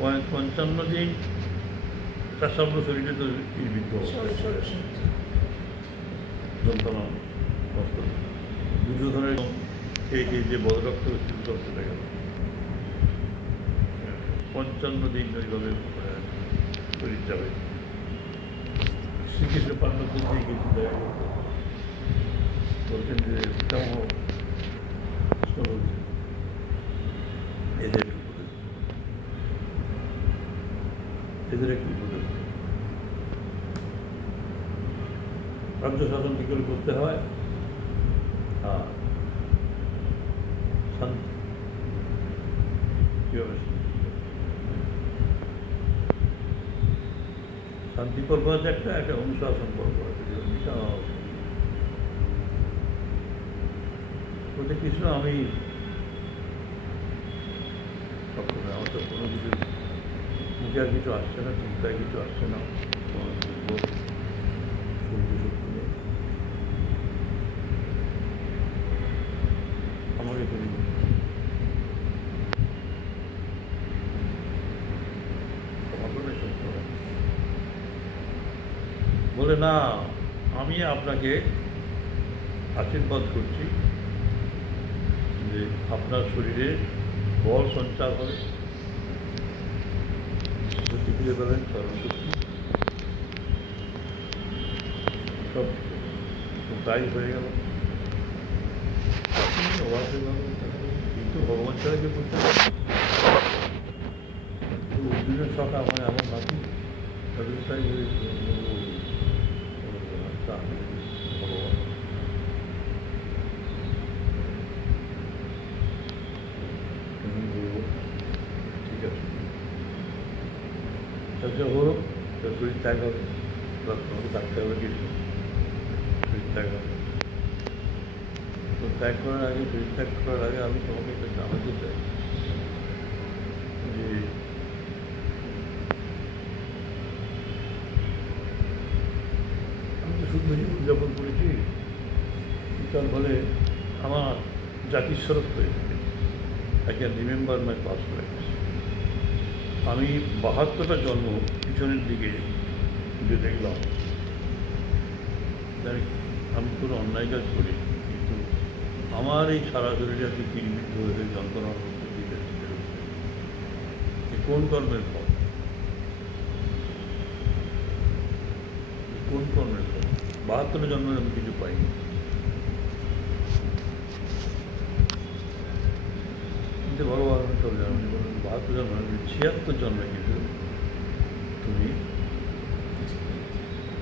55 দিন তার সর্ব শরীরে তো নির্বিদ্ধ যন্ত্রণা কষ্ট দুর্যোধনের খেয়ে খেয়ে যে বদরক্ত হচ্ছিল সব চলে গেল। 55 দিন ওইভাবে শরীর যাবে। শ্রীকৃষ্ণ পাণ্ডবদের দিয়ে কিছু দেখা করতো, বলছেন যে পিতামহ কৃষ্ণ বলছেন এদের একটু উপদেশ রাজ্য শাসন কী করে করতে হয়, আর শান্তি কীভাবে শান্তি পর্ব আছে, একটা অনুশাসন পর্ব আছে, বিশাল বলতে কৃষ্ণ আমি সবসময় আমার তো কোনো কিছু মুখে আর কিছু আসছে না, চিন্তায় কিছু আসছে না, আমাকে তুমি বলে না, আমি আপনাকে আশীর্বাদ করছি যে আপনার শরীরে বল সঞ্চার হবে, ফিরে পাবেন স্মরণশক্তি, সব তাই হয়ে গেল। অবাক হয়ে গেল, কিন্তু ভগবান ছাড়া কেউ করতে পারে অর্জুনের সখা আমার এমন নাকি তাদের তাই ভগবান ঠিক আছে তাহলে হোক, শরীর ত্যাগ হবে, তোমাকে থাকতে হবে কিছু, শরীর ত্যাগ হবে। তো ত্যাগ করার আগে, শরীর ত্যাগ করার আগে আমি তোমাকে একটা জানাতে চাই যে আমি তো সুন্দর জীবনযাপন করেছি, তার ফলে আমার জাতিস্বরূপ হয়ে যাবে। I can remember my past life. আমি 72টা জন্ম পিছনের দিকে যে দেখলাম, আমি কোনো অন্যায় কাজ করি, কিন্তু আমার এই সারা শরীরে আজকে নির্বিদ্ধ হয়ে যন্ত্রণার মধ্যে দিয়ে কোন কর্মের ফল, কোন কর্মের ফল? 72 জন্মের আমি কিছু পাইনি, কিন্তু ভগবান চলে যাবেন 72 জন্ম, 76 জন্মে কিন্তু তুমি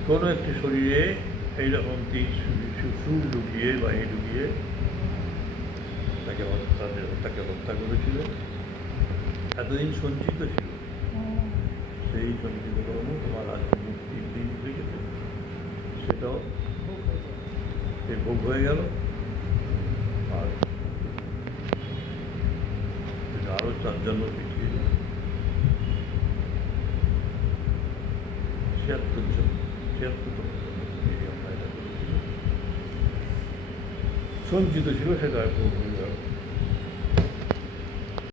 কোনো একটি শরীরে এইরকম সুর ঢুকিয়ে বাহিনী ঢুকিয়ে তাকে হত্যা করেছিল। এতদিন সঞ্চিত ছিল, সেই সঞ্চিত কর্ম তোমার আজ মুক্তির দিন রেখেছে, সেটাও ভোগ হয়ে গেল। আর আরও 4 জন্ম পিছিয়ে গেল, 76 জন্ম, 76তম এই অন্যায়টা করেছিল, সঞ্চিত ছিল, সেটা ভোগ হয়ে গেল।